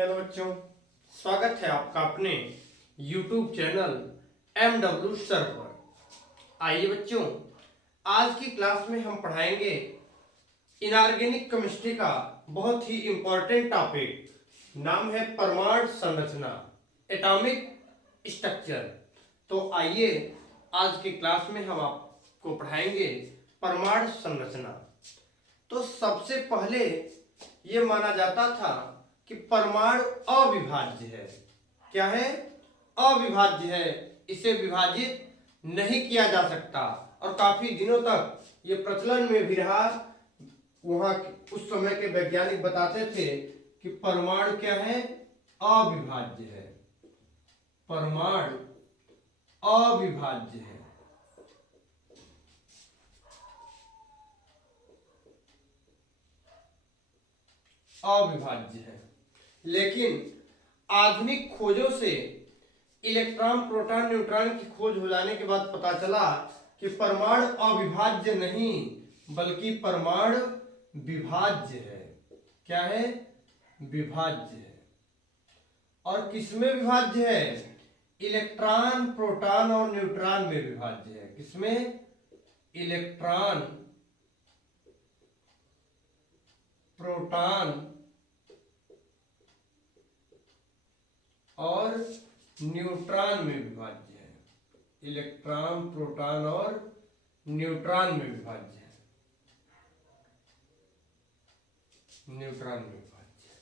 Hello बच्चों, स्वागत है आपका अपने YouTube चैनल MW सर पर। आइए बच्चों, आज की क्लास में हम पढ़ाएंगे इनऑर्गेनिक केमिस्ट्री का बहुत ही इम्पोर्टेंट टॉपिक। नाम है परमाणु संरचना, एटॉमिक स्ट्रक्चर। तो आइए आज की क्लास में हम आपको पढ़ाएंगे परमाणु संरचना। तो सबसे पहले ये माना जाता था कि परमाणु अविभाज्य है। क्या है? अविभाज्य है, इसे विभाजित नहीं किया जा सकता। और काफी दिनों तक ये प्रचलन में भी रहा। वहां उस समय के वैज्ञानिक बताते थे कि परमाणु क्या है? अविभाज्य है। परमाणु अविभाज्य है। अविभाज्य है। लेकिन आधुनिक खोजों से इलेक्ट्रॉन, प्रोटॉन, न्यूट्रॉन की खोज हो जाने के बाद पता चला कि परमाणु अविभाज्य नहीं बल्कि परमाणु विभाज्य है। क्या है? विभाज्य है। और किसमें विभाज्य है? इलेक्ट्रॉन, प्रोटॉन और न्यूट्रॉन में विभाज्य है। किसमें? इलेक्ट्रॉन, प्रोटॉन और न्यूट्रॉन में विभाज्य है। इलेक्ट्रॉन, प्रोटॉन और न्यूट्रॉन में विभाज्य है। न्यूट्रॉन में विभाज्य है।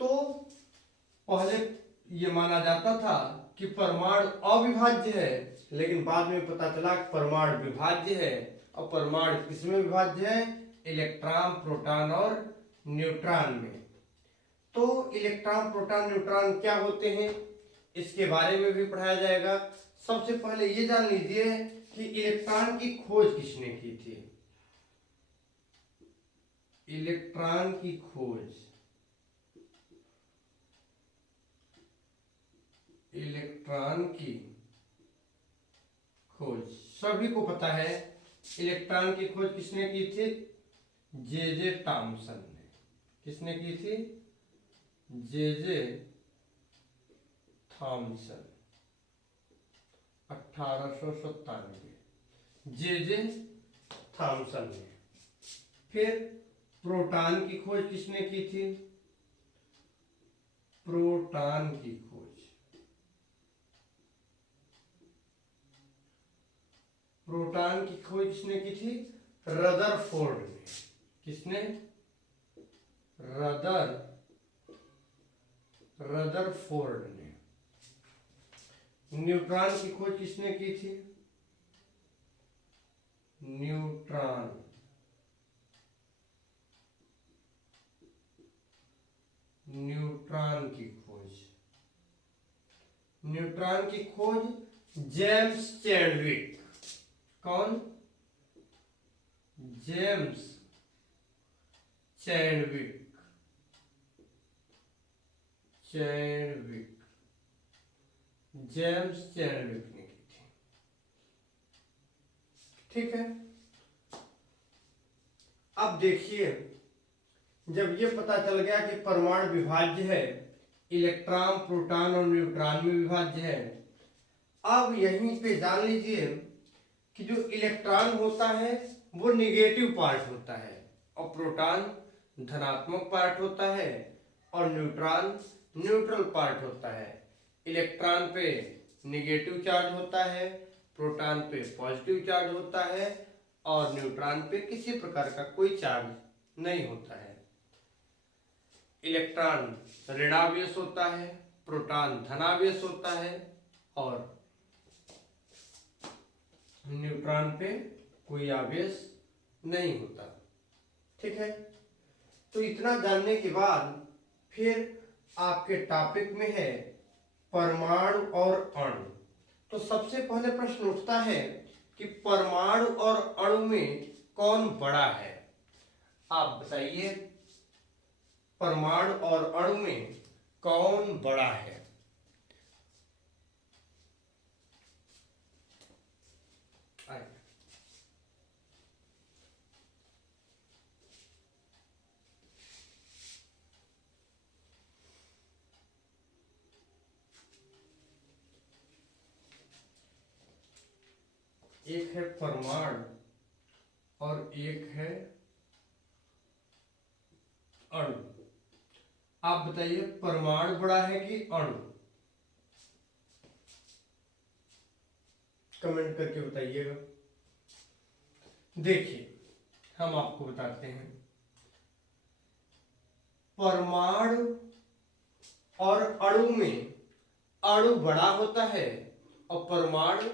तो पहले ये माना जाता था कि परमाणु अविभाज्य है, लेकिन बाद में पता चला कि परमाणु विभाज्य है। और परमाणु किसमें विभाज्य है? इलेक्ट्रॉन, प्रोटॉन और न्यूट्रॉन में। तो इलेक्ट्रॉन, प्रोटॉन, न्यूट्रॉन क्या होते हैं, इसके बारे में भी पढ़ाया जाएगा। सबसे पहले ये जान लीजिए कि इलेक्ट्रॉन की खोज किसने की थी। इलेक्ट्रॉन की खोज, इलेक्ट्रॉन की खोज सभी को पता है। इलेक्ट्रॉन की खोज किसने की थी? जे थॉमसन ने। किसने की थी? J Thomson, 1897। जे थॉमसन ने। फिर प्रोटॉन की खोज किसने की थी? प्रोटॉन की खोज, प्रोटॉन की खोज किसने की थी? रदरफोर्ड ने। किसने? रदरफोर्ड ने। न्यूट्रॉन की खोज किसने की थी? न्यूट्रॉन, न्यूट्रॉन की खोज, न्यूट्रॉन की खोज जेम्स चैडविक। कौन? James Chadwick. जेम्स चैडविक ने की थी। ठीक है। अब देखिए, जब ये पता चल गया कि परमाणु विभाज्य है, इलेक्ट्रॉन, प्रोटॉन और न्यूट्रॉन में विभाज्य है, अब यहीं पे जान लीजिए कि जो इलेक्ट्रॉन होता है वो निगेटिव पार्ट होता है और प्रोटॉन धनात्मक पार्ट होता है और न्यूट्रॉन न्यूट्रल पार्ट होता है। इलेक्ट्रॉन पे निगेटिव चार्ज होता है, प्रोटॉन पे पॉजिटिव चार्ज होता है और न्यूट्रॉन पे किसी प्रकार का कोई चार्ज नहीं होता है। इलेक्ट्रॉन ऋणावेश होता है, प्रोटॉन धनावेश होता है और न्यूट्रॉन पे कोई आवेश नहीं होता। ठीक है। तो इतना जानने के बाद फिर आपके टॉपिक में है परमाणु और अणु। तो सबसे पहले प्रश्न उठता है कि परमाणु और अणु में कौन बड़ा है? आप बताइए, परमाणु और अणु में कौन बड़ा है? एक है परमाणु और एक है अणु। आप बताइए परमाणु बड़ा है कि अणु? कमेंट करके बताइएगा। देखिए हम आपको बताते हैं, परमाणु और अणु में अणु बड़ा होता है और परमाणु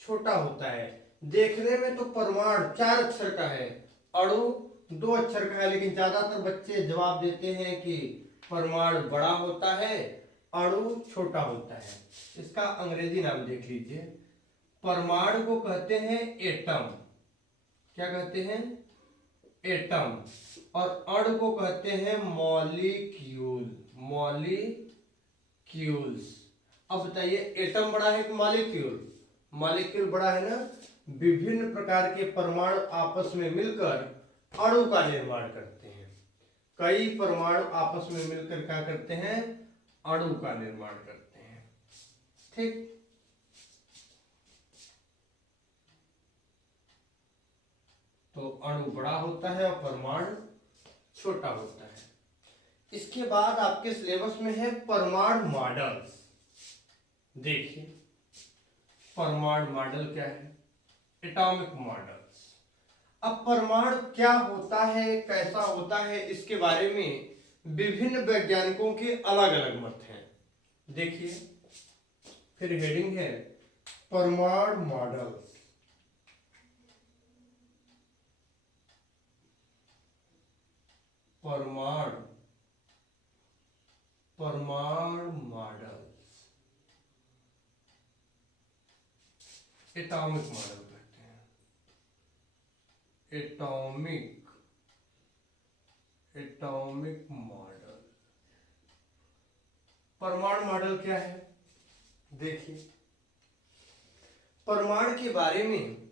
छोटा होता है। देखने में तो परमाणु 4 अक्षर का है, अणु 2 अक्षर का है, लेकिन ज्यादातर बच्चे जवाब देते हैं कि परमाणु बड़ा होता है, अणु छोटा होता है। इसका अंग्रेजी नाम देख लीजिए। परमाणु को कहते हैं एटम। क्या कहते हैं? एटम। और अणु को कहते हैं मॉलिक्यूल। मॉलिक्यूल्स। अब बताइए एटम बड़ा है कि मॉलिक्यूल? मॉलिक्यूल बड़ा है ना। विभिन्न प्रकार के परमाणु आपस में मिलकर अणु का निर्माण करते हैं। कई परमाणु आपस में मिलकर क्या करते हैं? अणु का निर्माण करते हैं। ठीक। तो अणु बड़ा होता है और परमाणु छोटा होता है। इसके बाद आपके सिलेबस में है परमाणु मॉडल्स। देखिए परमाणु मॉडल क्या है? Atomic models. अब परमाणु क्या होता है, कैसा होता है, इसके बारे में विभिन्न वैज्ञानिकों के अलग अलग मत हैं। देखिए फिर हेडिंग है परमाणु मॉडल्स। परमाणु मॉडल्स एटॉमिक मॉडल कहते हैं। Atomic model. परमाणु मॉडल क्या है? देखिए परमाणु के बारे में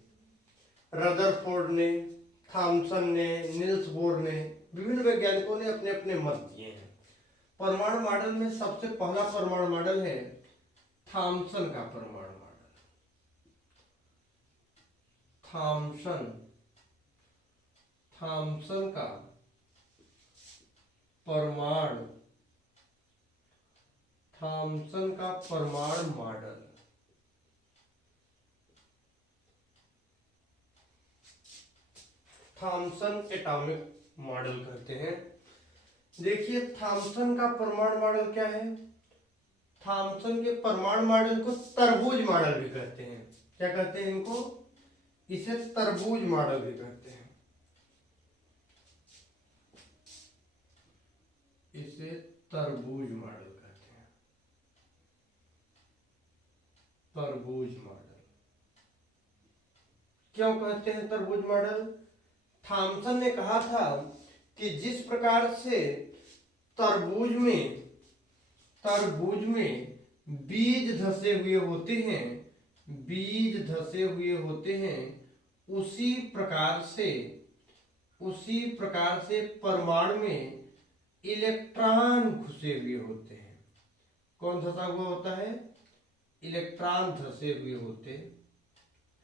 रदरफोर्ड ने, थॉमसन ने, नील्स बोर ने, विभिन्न वैज्ञानिकों ने अपने अपने मत दिए हैं। परमाणु मॉडल में सबसे पहला परमाणु मॉडल है थॉमसन का परमाणु मॉडल। थॉमसन का परमाणु मॉडल। थॉमसन एटॉमिक मॉडल कहते हैं। देखिए थॉमसन का परमाणु मॉडल क्या है? थॉमसन के परमाणु मॉडल को तरबूज मॉडल भी कहते हैं। क्या कहते हैं इनको? इसे तरबूज मॉडल भी कहते हैं। इसे तरबूज मॉडल कहते हैं। तरबूज मॉडल क्यों कहते हैं तरबूज मॉडल? थॉमसन ने कहा था कि जिस प्रकार से तरबूज में बीज धसे हुए होते हैं, उसी प्रकार से परमाणु में इलेक्ट्रॉन घुसे हुए होते हैं। कौन धसा हुआ होता है? इलेक्ट्रॉन धसे हुए होते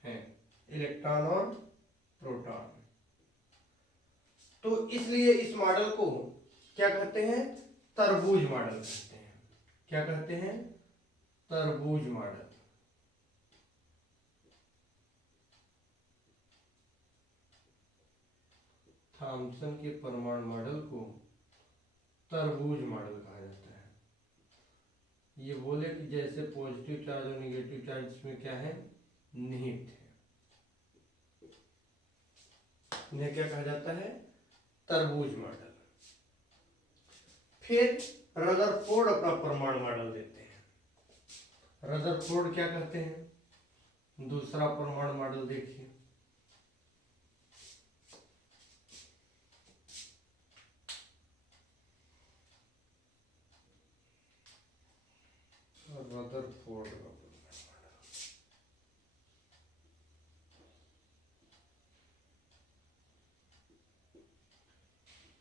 हैं। इलेक्ट्रॉन और प्रोटॉन। तो इसलिए इस मॉडल को क्या कहते हैं? तरबूज मॉडल कहते हैं। क्या कहते हैं? तरबूज मॉडल। थॉमसन के परमाणु मॉडल को तरबूज मॉडल कहा जाता है। ये बोले कि जैसे पॉजिटिव चार्ज और नेगेटिव चार्ज इसमें क्या है? निहित है। इन्हें क्या कहा जाता है? तरबूज मॉडल। फिर रदरफोर्ड अपना परमाणु मॉडल देते हैं। रदरफोर्ड क्या कहते हैं? दूसरा परमाणु मॉडल देखिए।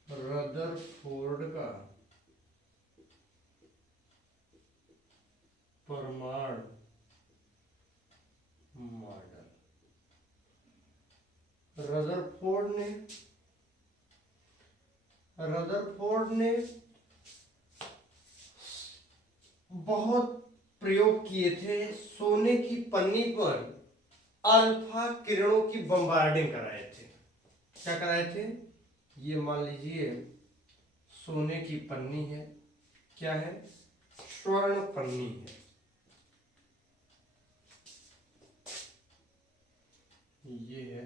रदरफोर्ड का परमाणु मॉडल। रदरफोर्ड ने बहुत प्रयोग किए थे, सोने की पन्नी पर अल्फा किरणों की बम्बार्डिंग कराए थे। क्या कराए थे? ये मान लीजिए सोने की पन्नी है, क्या है? स्वर्ण पन्नी है। ये है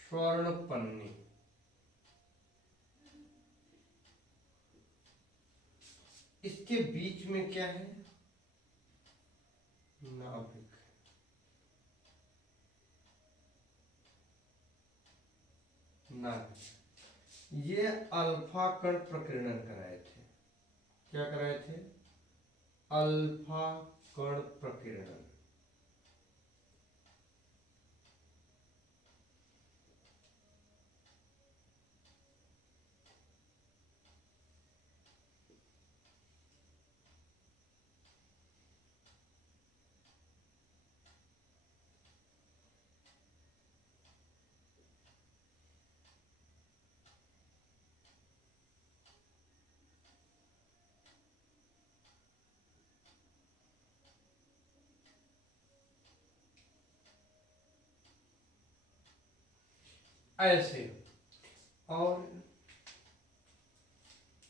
स्वर्ण पन्नी। इसके बीच में क्या है? नाभिक। नाभिक। ये अल्फा कण प्रकीर्णन कराए थे। क्या कराए थे? अल्फा कण प्रकीर्णन। ऐसे। और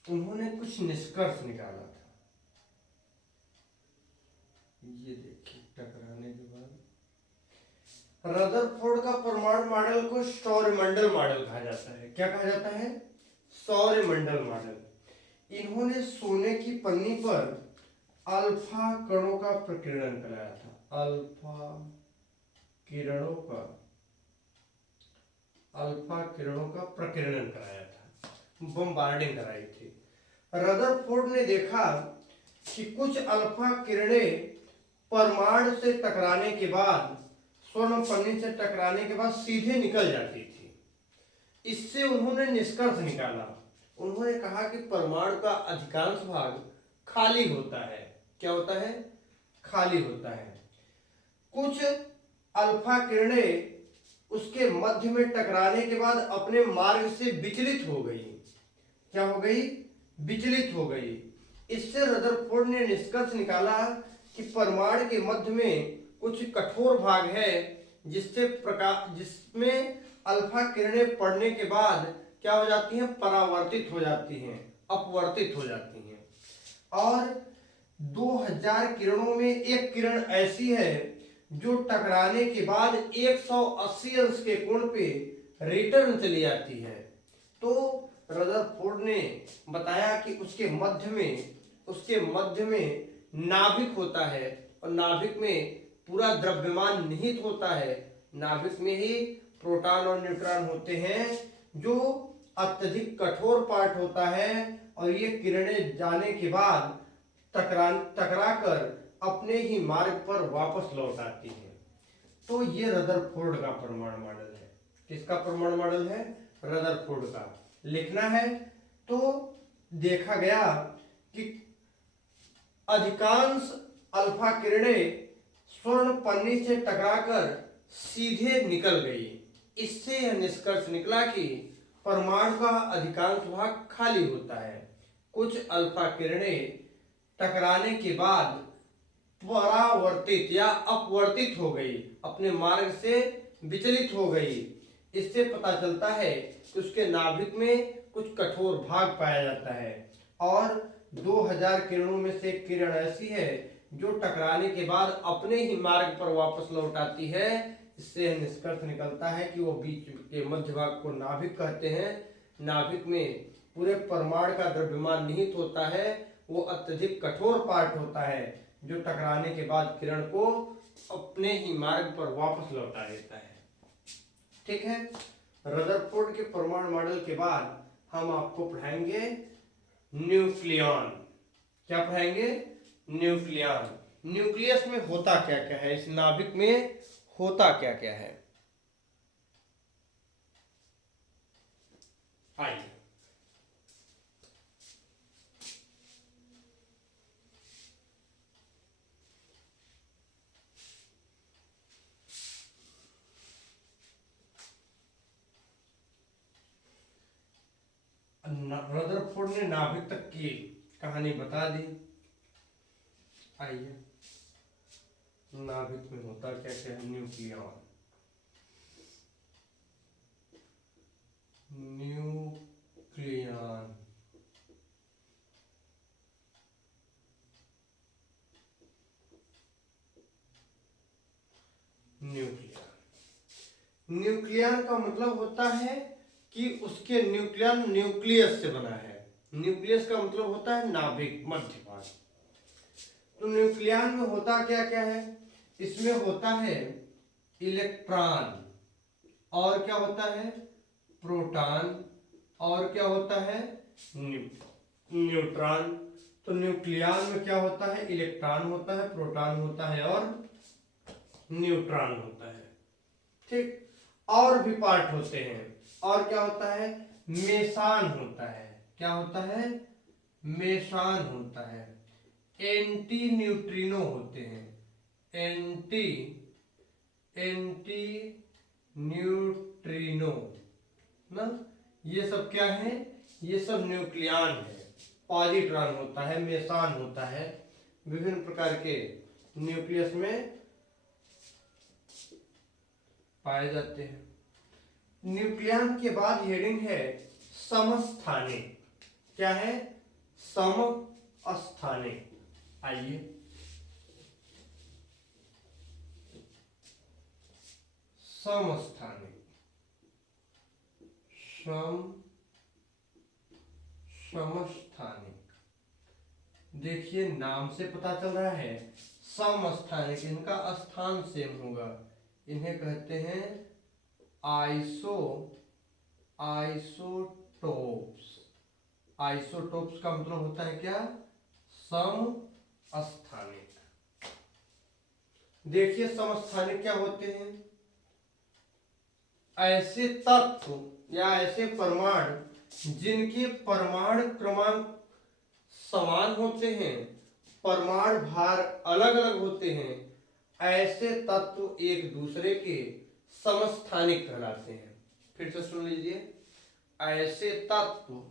उन्होंने कुछ निष्कर्ष निकाला था। ये देखिए, टकराने के बाद रदरफोर्ड का परमाणु मॉडल को सौरमंडल मॉडल कहा जाता है। क्या कहा जाता है? सौरमंडल मॉडल। इन्होंने सोने की पन्नी पर अल्फा कणों का प्रकीर्णन कराया था। अल्फा किरणों का प्रकीर्णन कराया था, बम्बार्डिंग कराई थी। रदरफोर्ड ने देखा कि कुछ अल्फा किरणें परमाणु से टकराने के बाद, स्वर्ण पन्नी से टकराने के बाद सीधे निकल जाती थी। इससे उन्होंने निष्कर्ष निकाला। उन्होंने कहा कि परमाणु का अधिकांश भाग खाली होता है। क्या होता है? खाली होता है। कुछ अल्फा किरणें उसके मध्य में टकराने के बाद अपने मार्ग से विचलित हो गई। क्या हो गई? विचलित हो गई। इससे रदरफोर्ड ने निष्कर्ष निकाला कि परमाणु के मध्य में कुछ कठोर भाग है जिसमें अल्फा किरणें पड़ने के बाद क्या हो जाती हैं? परावर्तित हो जाती हैं, अपवर्तित हो जाती हैं। और 2000 किरणों में एक किरण ऐसी है जो टकराने के बाद 180 अंश के कोण पे रिटर्न चली जाती है। तो रदरफोर्ड ने बताया कि उसके मध्य में नाभिक होता है, और नाभिक में पूरा द्रव्यमान निहित होता है। नाभिक में ही प्रोटॉन और न्यूट्रॉन होते हैं, जो अत्यधिक कठोर पार्ट होता है, और ये किरणें जाने के बाद टकराकर अपने ही मार्ग पर वापस लौट आती है। तो ये रदरफोर्ड का परमाणु मॉडल है। किसका परमाणु मॉडल है? रदरफोर्ड का। लिखना है तो देखा गया कि अधिकांश अल्फा किरणें स्वर्ण पन्नी से टकराकर सीधे निकल गई। इससे यह निष्कर्ष निकला कि परमाणु का अधिकांश भाग खाली होता है। कुछ अल्फा किरणें टकराने के बाद परावर्तित या अपवर्तित हो गई, अपने मार्ग से विचलित हो गई। इससे पता चलता है कि उसके नाभिक में कुछ कठोर भाग पाया जाता है। और 2000 किरणों में से एक किरण ऐसी है जो टकराने के बाद अपने ही मार्ग पर वापस लौट आती है। इससे निष्कर्ष निकलता है कि वो बीच के मध्य भाग को नाभिक कहते हैं। नाभिक में पूरे परमाणु का द्रव्यमान निहित होता है। वो अत्यधिक कठोर पार्ट होता है जो टकराने के बाद किरण को अपने ही मार्ग पर वापस लौटा देता है। ठीक है। रदरफोर्ड के परमाणु मॉडल के बाद हम आपको पढ़ाएंगे न्यूक्लियॉन। क्या पढ़ाएंगे? न्यूक्लियॉन। न्यूक्लियस में होता क्या क्या है, इस नाभिक में होता क्या क्या है, आइए। रदरफोर्ड ने नाभिक तक की कहानी बता दी। आइए, नाभिक में होता क्या क्या है? न्यूक्लियन। न्यूक्लियन न्यूक्लियन का मतलब होता है कि उसके न्यूक्लियन न्यूक्लियस से बना है। न्यूक्लियस का मतलब होता है नाभिक, मध्य भाग। तो न्यूक्लियन में होता क्या क्या है? इसमें होता है इलेक्ट्रॉन, और क्या होता है? प्रोटॉन, और क्या होता है? न्यूट्रॉन। तो न्यूक्लियन में क्या होता है? इलेक्ट्रॉन होता है, प्रोटॉन होता है और न्यूट्रॉन होता है। ठीक, और भी पार्ट होते हैं। और क्या होता है? मेसान होता है। क्या होता है? मेसान होता है। एंटी न्यूट्रिनो होते हैं। एंटी न्यूट्रिनो ना, ये सब क्या है? ये सब न्यूक्लियन है। पॉजिट्रॉन होता है, मेसान होता है, विभिन्न प्रकार के न्यूक्लियस में पाए जाते हैं। न्यूक्लियन के बाद हेडिंग है समस्थानिक। क्या है? समस्थानिक। आइए, समस्थानिक। समस्थानिक, देखिए नाम से पता चल रहा है समस्थानिक, इनका स्थान सेम होगा। इन्हें कहते हैं आइसोटोप्स। आइसोटोप्स का मतलब होता है क्या? समस्थानिक। देखिए समस्थानिक क्या होते हैं? ऐसे तत्व या ऐसे परमाणु जिनके परमाणु क्रमांक समान होते हैं, परमाणु भार अलग अलग होते हैं, ऐसे तत्व एक दूसरे के समस्थानिक कहलाते हैं। फिर से सुन लीजिए, ऐसे तत्व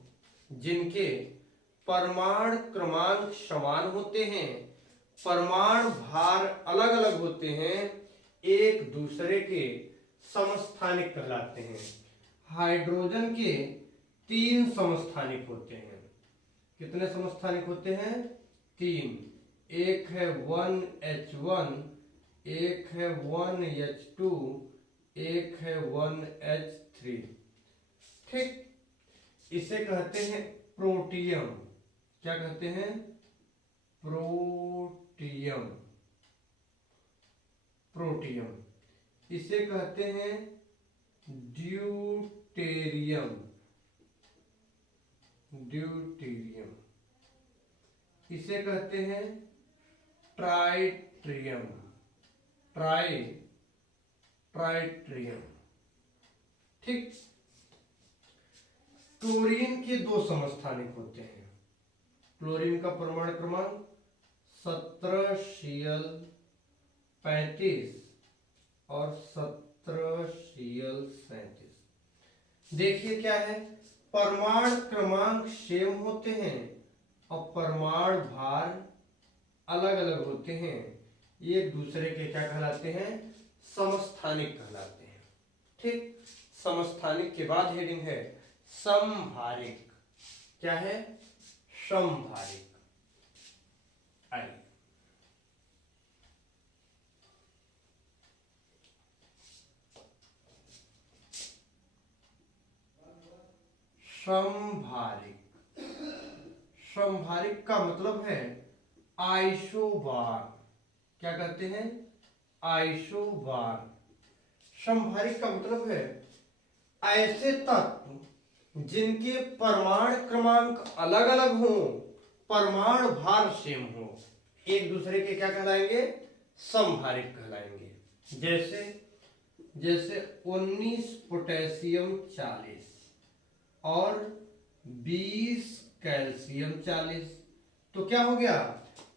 जिनके परमाणु क्रमांक समान होते हैं, परमाणु भार अलग अलग होते हैं, एक दूसरे के समस्थानिक कहलाते हैं। हाइड्रोजन के 3 समस्थानिक होते हैं। कितने समस्थानिक होते हैं? 3। एक है 1H1, एक है 1H2, एक है 1H3। ठीक, इसे कहते हैं प्रोटियम। क्या कहते हैं? प्रोटियम। प्रोटियम। इसे कहते हैं ड्यूटेरियम। ड्यूटेरियम। इसे कहते हैं ट्राइट्रियम। ट्राइट्रियम। ठीक, क्लोरीन के 2 समस्थानिक होते हैं। क्लोरीन का परमाणु क्रमांक 17Cl35 और 17Cl37। देखिए क्या है? परमाणु क्रमांक सेम होते हैं और परमाणु भार अलग अलग होते हैं, एक दूसरे के क्या कहलाते हैं? समस्थानिक कहलाते हैं। ठीक, समस्थानिक के बाद हेडिंग है समभारिक। क्या है? समभारिक। आइए, समभारिक। समभारिक का मतलब है आइसोबार। क्या कहते हैं? आइसोबार। समभारिक का मतलब है ऐसे तत्व जिनके परमाणु क्रमांक अलग अलग हो, परमाणु भार सेम हो, एक दूसरे के क्या कहलाएंगे? समभारिक कहलाएंगे। जैसे 19 पोटेशियम 40 और 20 कैल्शियम 40। तो क्या हो गया?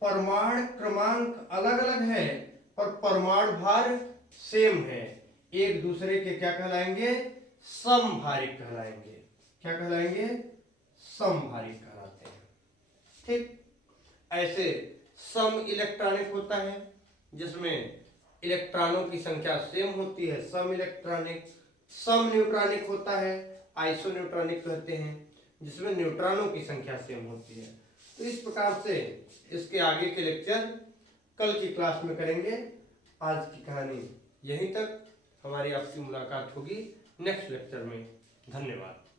परमाणु क्रमांक अलग अलग है पर परमाणु भार सेम है, एक दूसरे के क्या कहलाएंगे? समभारिक कहलाएंगे। क्या कहलाएंगे? समभारित कहलाते हैं। ठीक, ऐसे सम इलेक्ट्रॉनिक होता है जिसमें इलेक्ट्रॉनों की संख्या सेम होती है, सम इलेक्ट्रॉनिक। सम न्यूट्रॉनिक होता है, आइसोन्यूट्रॉनिक कहते हैं, जिसमें न्यूट्रॉनों की संख्या सेम होती है। तो इस प्रकार से इसके आगे के लेक्चर कल की क्लास में करेंगे। आज की कहानी यहीं तक, हमारी आपकी मुलाकात होगी नेक्स्ट लेक्चर में। धन्यवाद।